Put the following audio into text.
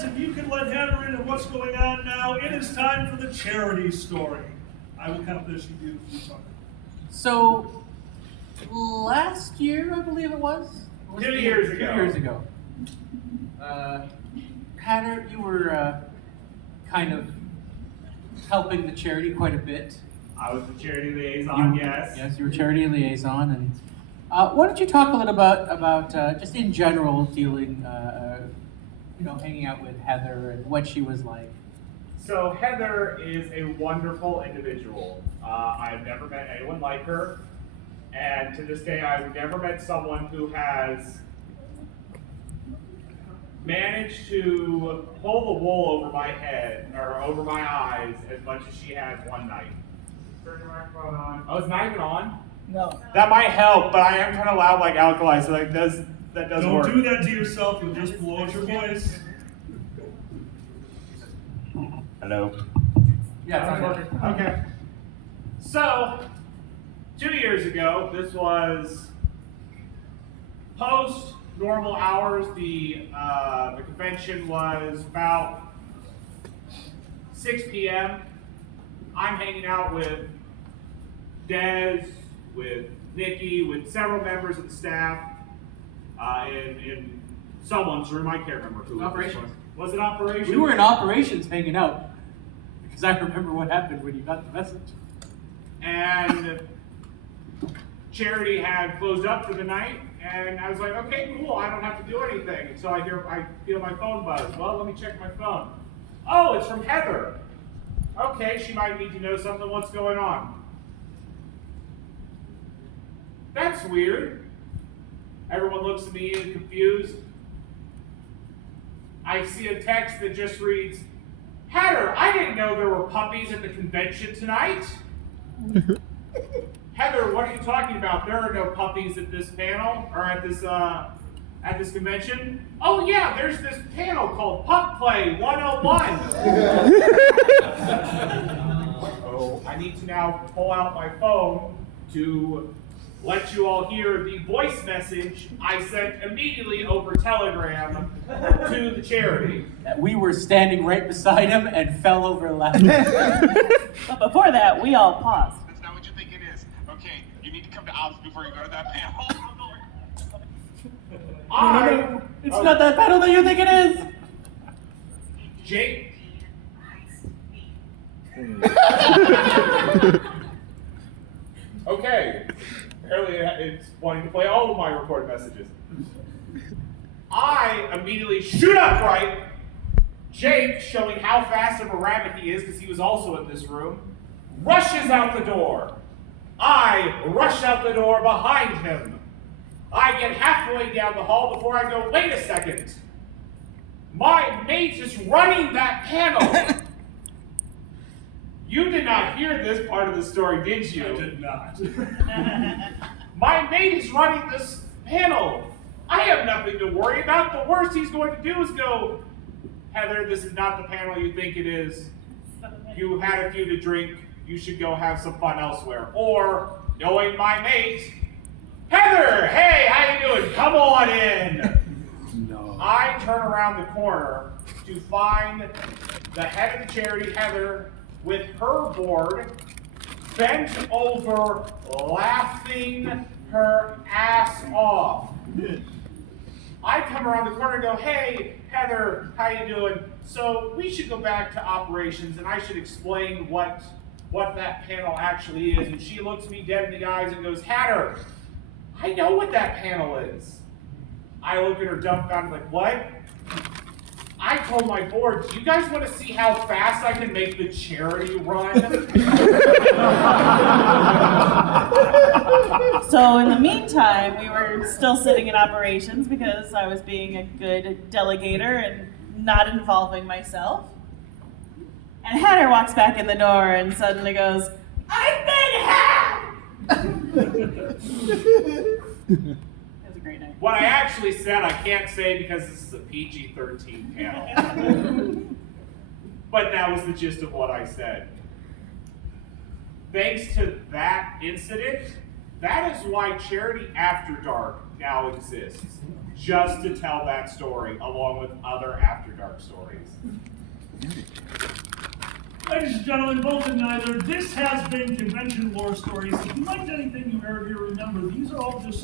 Des, if you can let Heather in on what's going on now, it is time for the charity story. I will count this, you do. So, last year, I believe it was? 2 years ago. 2 years ago. Heather, you were kind of helping the charity quite a bit. I was the charity liaison, yes. Yes, you were charity liaison. And why don't you talk a little about just in general dealing, hanging out with Heather and what she was like? So Heather is a wonderful individual. I've never met anyone like her. And to this day, I've never met someone who has managed to pull the wool over my head, or over my eyes, as much as she has one night. Turn your microphone on. Oh, it's not even on? No. That might help, but I am kind of loud like Alkali, so that does Don't work. do that to yourself, you'll just blow out your voice. Hello? Yeah, it's working. Okay. So, 2 years ago, this was post normal hours. The convention was about 6 p.m. I'm hanging out with Des, with Nikki, with several members of the staff, in someone's room. I can't remember who. Operations. Was it operations? We were in operations hanging out because I remember what happened when you got the message. And charity had closed up for the night, and I was like, okay, cool, I don't have to do anything. And so I feel my phone buzz. Well, let me check my phone. Oh, it's from Heather. Okay, she might need to know something. What's going on? That's weird. Everyone looks at me and confused. I see a text that just reads, Heather, I didn't know there were puppies at the convention tonight. Heather, what are you talking about? There are no puppies at this panel, or at this convention. Oh yeah, there's this panel called Pup Play 101. Oh, I need to now pull out my phone to let you all hear the voice message I sent immediately over Telegram to the charity. We were standing right beside him and fell over laughing. But before that, we all paused. That's not what you think it is. Okay, you need to come to ops before you go to that panel. It's not that panel that you think it is. Jake. Okay. Apparently it's wanting to play all of my recorded messages. I immediately shoot upright. Jake, showing how fast of a rabbit he is, because he was also in this room, rushes out the door. I rush out the door behind him. I get halfway down the hall before I go, wait a second. My mate is running that panel. You did not hear this part of the story, did you? I did not. My mate is running this panel. I have nothing to worry about. The worst he's going to do is go, Heather, this is not the panel you think it is. You had a few to drink. You should go have some fun elsewhere. Or, knowing my mate, Heather, hey, how you doing? Come on in. No. I turn around the corner to find the head of the charity, Heather, with her board, bent over, laughing her ass off. I come around the corner and go, hey, Heather, how you doing? So we should go back to operations, and I should explain what that panel actually is. And she looks me dead in the eyes and goes, Heather, I know what that panel is. I look at her dumbfounded like, what? I told my board, do you guys want to see how fast I can make the charity run? So in the meantime, we were still sitting in operations because I was being a good delegator and not involving myself. And Heather walks back in the door and suddenly goes, I've been hacked! It was a great night. What I actually said, I can't say because this is a PG-13 panel. But that was the gist of what I said. Thanks to that incident, that is why Charity After Dark now exists. just to tell that story along with other After Dark stories. Ladies and gentlemen, both and neither, this has been Convention Lore Stories. If you liked anything you heard here, remember, these are all just